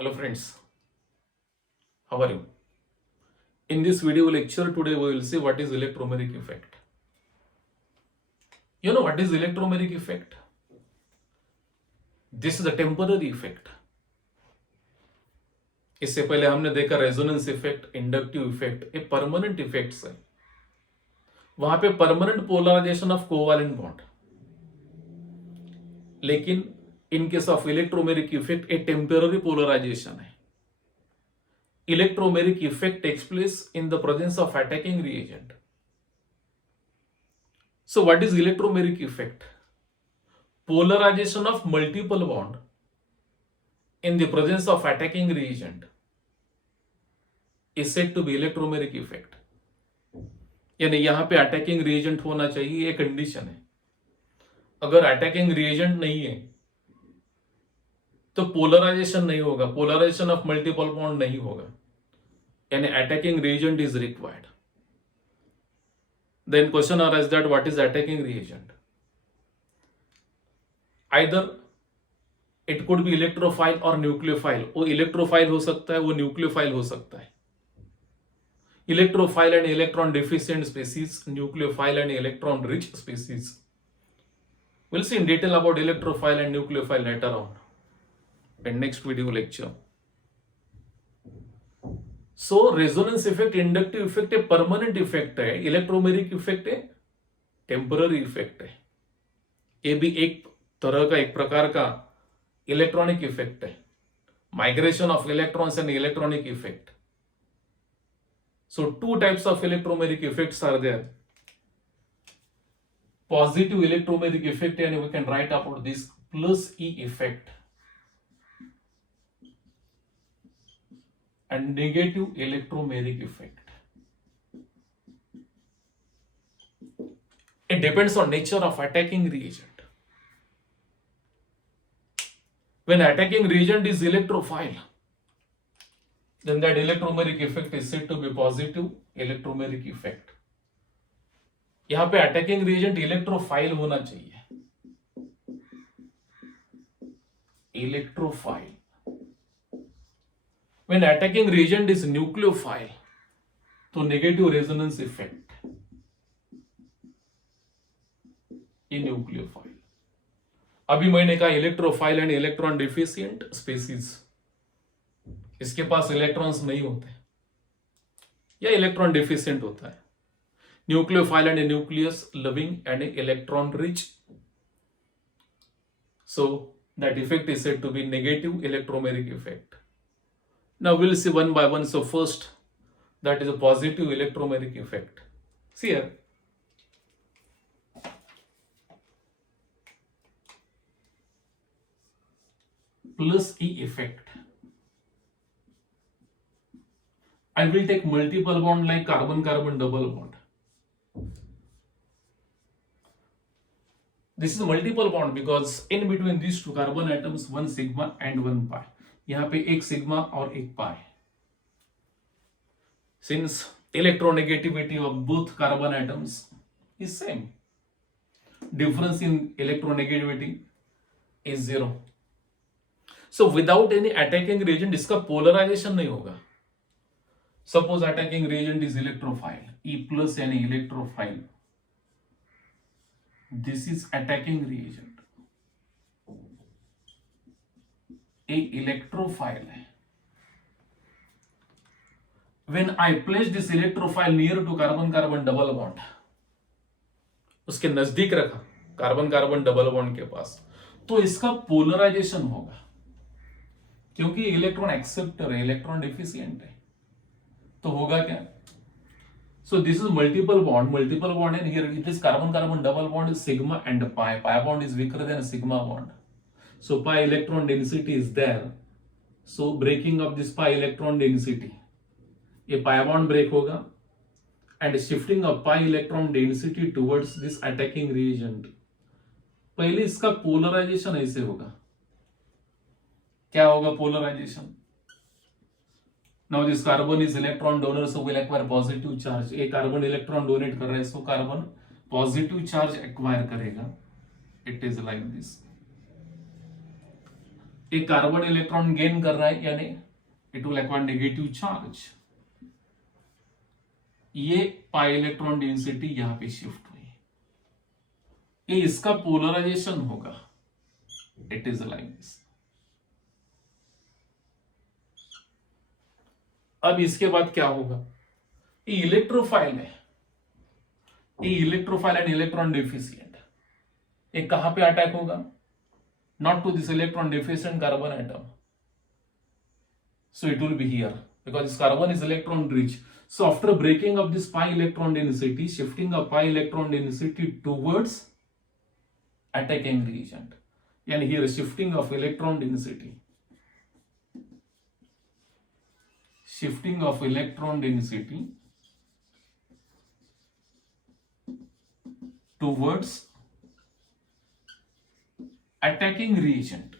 Hello friends, how are you? In this video lecture today we will see what is electromeric effect. You know what is electromeric effect? This is a temporary effect. इससे पहले हमने देखा resonance effect, inductive effect, ये permanent effects है. वहां पे permanent polarisation of covalent bond. लेकिन in case of electromeric effect a temporary polarisation है. Electromeric effect takes place in the presence of attacking reagent. So what is electromeric effect? Polarization of multiple bond in the presence of attacking reagent is said to be electromeric effect. यानी यहां पे attacking reagent होना चाहिए, ये condition है. अगर attacking reagent नहीं है तो पोलराइजेशन नहीं होगा, पोलराइजेशन ऑफ मल्टीपल बॉन्ड नहीं होगा, यानी attacking reagent is required. Then question arises that what is attacking reagent? Either it could be electrophile or nucleophile. वो इलेक्ट्रोफाइल हो सकता है, वो न्यूक्लियोफाइल हो सकता है. Electrophile and electron deficient species, nucleophile and electron rich species. We'll see in detail about electrophile and nucleophile later on in next video lecture. So resonance effect, inductive effect है, permanent effect है. Electromeric effect है, temporary effect है. ये भी एक तरह का, एक प्रकार का इलेक्ट्रॉनिक इफेक्ट है. Migration of electrons and electronic effect. So two types of electromeric effects are there. Positive electromeric effect and we can write about this plus E effect and negative electromeric effect. It depends on nature of attacking reagent. When attacking reagent is electrophile, then that electromeric effect is said to be positive electromeric effect. यहां पे attacking reagent electrophile होना चाहिए. Electrophile. When attacking reagent is nucleophile, तो negative resonance effect in nucleophile. अभी मैंने कहा electrophile and electron deficient species, इसके पास electrons नहीं होते या इलेक्ट्रॉन डिफिशिएंट होता है. Nucleophile and nucleus loving and electron rich. So that effect is said to be negative electromeric effect. Now we'll see one by one. So first, that is a positive electromeric effect. See here. Plus E effect. I will take multiple bond like carbon-carbon double bond. This is multiple bond because in between these two carbon atoms, one sigma and one pi. यहां पे एक sigma और एक पाई. Since electronegativity of both carbon atoms is same, difference in electronegativity is 0. So without any attacking reagent इसका polarization नहीं होगा. Suppose attacking reagent is electrophile, E plus यानी electrophile. This is attacking reagent. एक electrophile है. When I place this electrophile near to carbon-carbon double bond, उसके नजदीक रखा carbon-carbon double bond के पास, तो इसका पोलराइजेशन होगा क्योंकि इलेक्ट्रॉन एक्सेप्टर है, इलेक्ट्रॉन डिफिशिएंट है. तो होगा क्या? So this is multiple bond and here it is carbon-carbon double bond is sigma and pi. Pi bond is weaker than sigma bond. So pi electron density is there. So breaking of this pi electron density, ये pi bond break होगा and shifting of pi electron density towards this attacking reagent. पहले इसका polarisation ऐसे होगा. क्या होगा polarisation? Now this carbon is electron donor, so will acquire positive charge. एक carbon electron donate कर रहा है, so carbon positive charge acquire करेगा. It is like this. एक कार्बन इलेक्ट्रॉन गेन कर रहा है यानी it will acquire negative charge, ये पाई इलेक्ट्रॉन डेंसिटी यहां पे शिफ्ट हुई, ये इसका पोलराइजेशन होगा, इट इज लाइक दिस। अब इसके बाद क्या होगा, ये इलेक्ट्रोफाइल है, ये इलेक्ट्रोफाइल एंड इलेक्ट्रॉन डेफिशिएंट, ये कहां पे अटैक होगा, not to this electron deficient carbon atom, so it will be here because this carbon is electron rich. So after breaking of this pi electron density, shifting of pi electron density towards attacking reagent, and here shifting of electron density, shifting of electron density towards attacking reagent.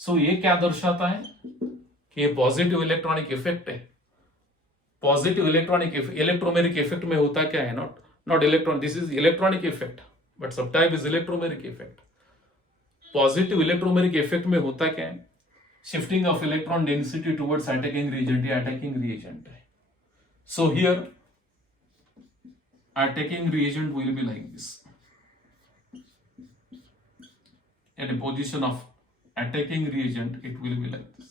So ये क्या दर्शाता है कि ये positive electronic effect है। Positive electronic electromeric effect में होता क्या है, not electron, this is electronic effect but subtype is electromeric effect. Positive electromeric effect में होता क्या है, shifting of electron density towards attacking reagent, ये अटैकिंग रिएजेंट है। So here attacking reagent will be like this, at a position of attacking reagent it will be like this.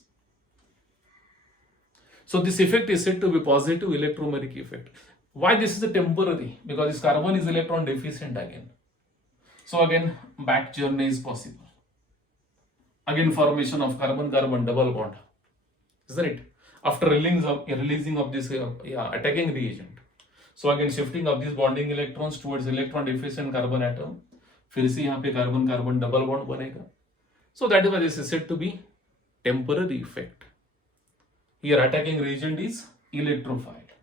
So this effect is said to be positive electromeric effect. Why this is a temporary, because this carbon is electron deficient again, so again back journey is possible, again formation of carbon carbon double bond, isn't it, after releasing of this attacking reagent. So again shifting of these bonding electrons towards electron deficient carbon atom, फिर से यहाँ पे carbon carbon double bond बनेगा। So that is why this is said to be temporary effect. Here attacking reagent is electrophile,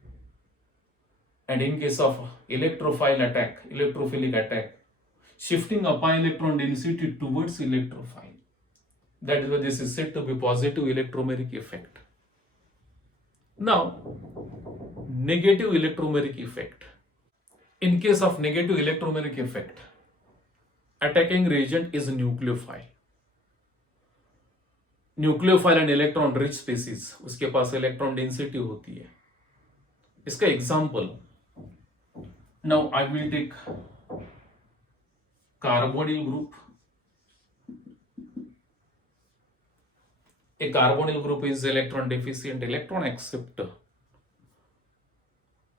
and in case of electrophile attack, electrophilic attack, shifting of pi electron density towards electrophile, that is why this is said to be positive electromeric effect. Now negative electromeric effect. In case of negative electromeric effect, attacking reagent is nucleophile. Nucleophile and electron rich species, उसके पास electron density होती है। इसका example, now I will take carbonyl group. A carbonyl group is electron deficient, electron acceptor.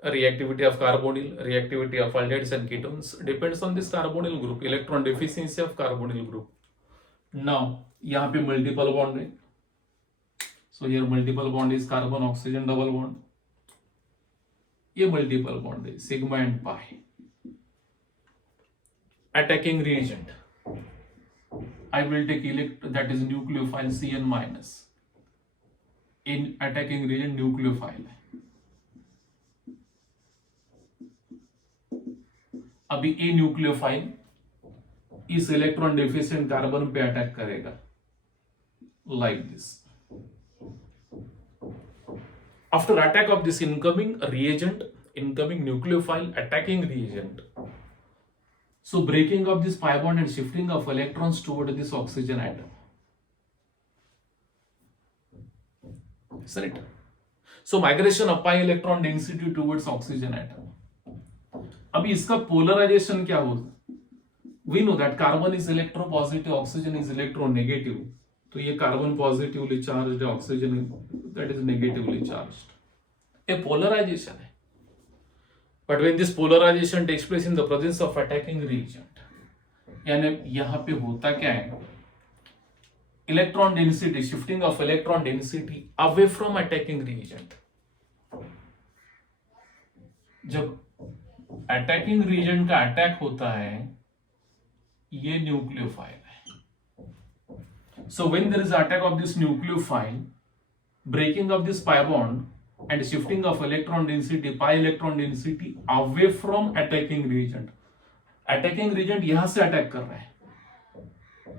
Reactivity of carbonyl, reactivity of aldehydes and ketones depends on this carbonyl group, electron deficiency of carbonyl group. Now यहाँ पे multiple bond है, so here multiple bond is carbon oxygen double bond, ये multiple bond है sigma and pi. Attacking reagent, I will take that is nucleophile Cn minus. In attacking reagent nucleophile है। अभी a nucleophile इस electron deficient carbon पे attack करेगा like this. After attack of this incoming reagent, incoming nucleophile attacking reagent, so breaking of this pi bond and shifting of electrons toward this oxygen atom, isn't it? So migration of pi electron density towards oxygen atom. अभी इसका polarisation क्या होगा, we know that carbon is electropositive, oxygen is electronegative, तो ये carbon positively charged है, oxygen that is negatively charged, ये polarisation है। But when this polarisation takes place in the presence of attacking reagent, यानी यहां पे होता क्या है, electron density, shifting of electron density away from attacking reagent. जब अटैकिंग रीजन का अटैक होता है, ये न्यूक्लियोफाइल है। So when there is attack of this nucleophile, breaking of this pi bond and shifting of electron density, pi electron density away from attacking reagent. Attacking reagent यहां से attack कर रहा है,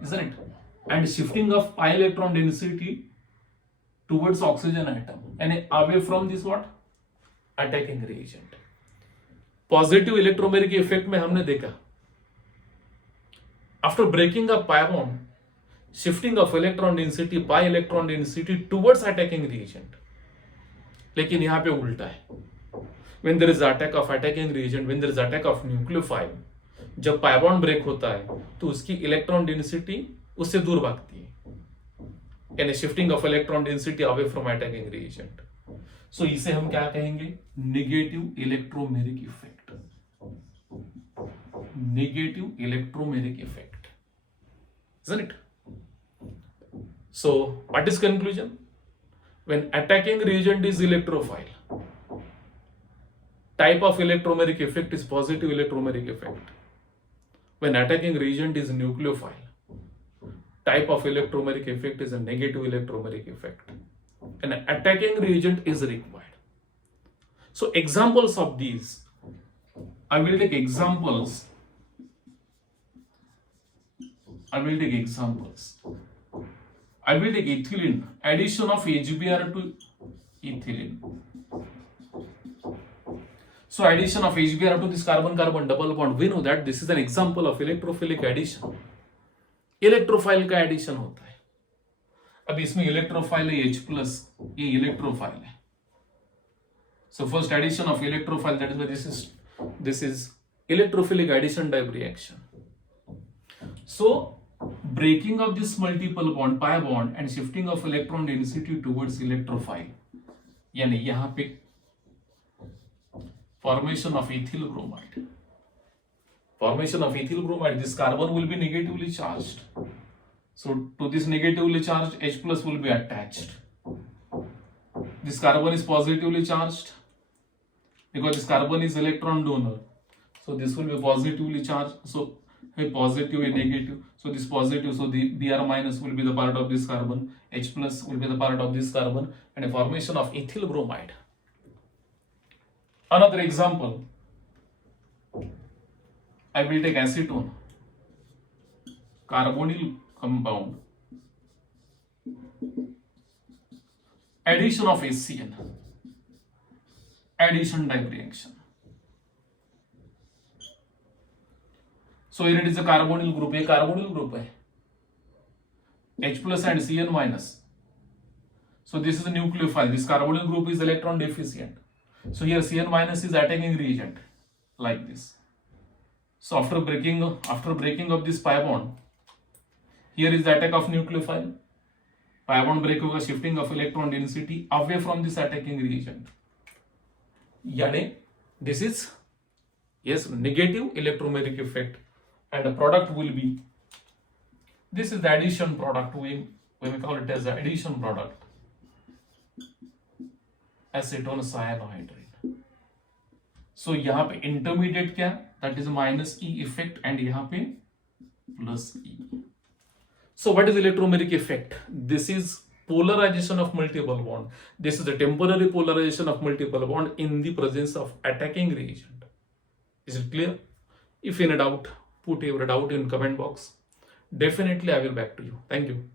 isn't it? And shifting of pi electron density towards oxygen atom and away from this what? Attacking reagent. Positive electromeric effect में हमने देखा After breaking up pi bond, shifting of electron density by electron density towards attacking reagent. लेकिन यहाँ पे उल्टा है. When there is attack of attacking reagent, when there is attack of nucleophile, जब pi bond break होता है तो उसकी इलेक्ट्रॉन डेंसिटी उससे दूर भागती है, यानी shifting of electron density away from attacking reagent. So इसे हम क्या कहेंगे? Negative electromeric effect. Negative electromeric effect, isn't it? So what is conclusion? When attacking reagent is electrophile, type of electromeric effect is positive electromeric effect. When attacking reagent is nucleophile, type of electromeric effect is a negative electromeric effect. An attacking reagent is required. So examples of these, I will take examples. I will take ethylene, addition of HBr to ethylene. So addition of HBr to this carbon-carbon double bond, we know that this is an example of electrophilic addition. Electrophile का addition होता है. अब इसमें electrophile है H+, ये electrophile है. So first addition of electrophile, that is why this is electrophilic addition type reaction. So breaking of this multiple bond, pi bond, and shifting of electron density towards electrophile, यानी यहाँ पे formation of ethyl bromide. Formation of ethyl bromide, this carbon will be negatively charged. So to this negatively charged, H+ will be attached. This carbon is positively charged because this carbon is electron donor. So this will be positively charged. So a positive, a negative. So this positive, so the Br- will be the part of this carbon. H+ will be the part of this carbon, and a formation of ethyl bromide. Another example, I will take acetone, carbonyl compound, addition of HCN, addition type reaction. So here it is a carbonyl group, a carbonyl group है, H+ and Cn-. So this is a nucleophile. This carbonyl group is electron deficient. So here Cn- is attacking reagent like this. So after breaking of this pi bond, here is the attack of nucleophile. Pi bond break होगा, shifting of electron density away from this attacking reagent. यानी this is negative electromeric effect, and the product will be, this is the addition product. We call it as the addition product, acetone cyanohydride. So यहाँ पे intermediate क्या, that is -E effect, and यहाँ पे +E. So what is electromeric effect? This is polarization of multiple bond. This is the temporary polarization of multiple bond in the presence of attacking reagent. Is it clear? If in a doubt, put your doubt in comment box. Definitely I will back to you. Thank you.